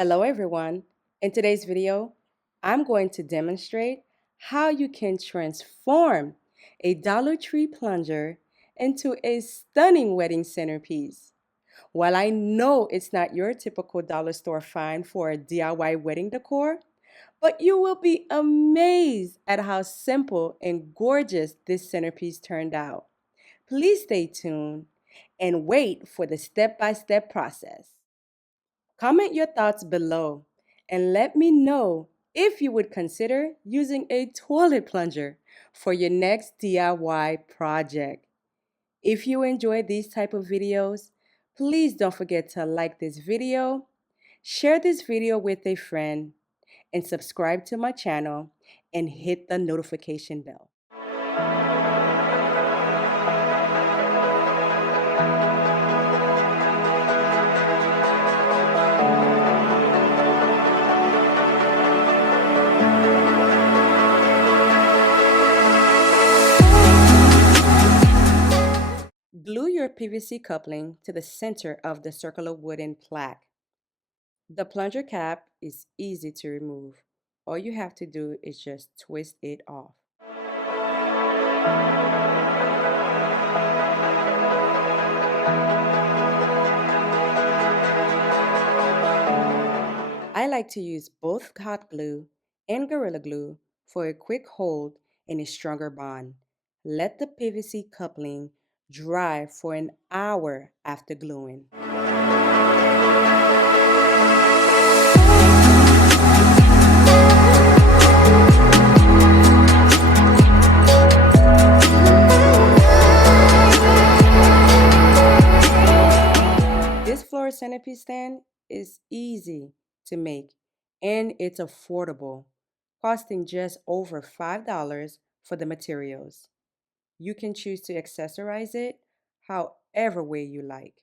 Hello everyone. In today's video, I'm going to demonstrate how you can transform a Dollar Tree plunger into a stunning wedding centerpiece. While I know it's not your typical dollar store find for a DIY wedding decor, but you will be amazed at how simple and gorgeous this centerpiece turned out. Please stay tuned and wait for the step-by-step process. Comment your thoughts below and let me know if you would consider using a toilet plunger for your next DIY project. If you enjoy these type of videos, please don't forget to like this video, share this video with a friend, and subscribe to my channel and hit the notification bell. Glue your PVC coupling to the center of the circular wooden plaque. The plunger cap is easy to remove. All you have to do is just twist it off. I like to use both hot glue and Gorilla Glue for a quick hold and a stronger bond. Let the PVC coupling dry for an hour after gluing. This floor centerpiece stand is easy to make and it's affordable, costing just over $5 for the materials. You can choose to accessorize it however way you like.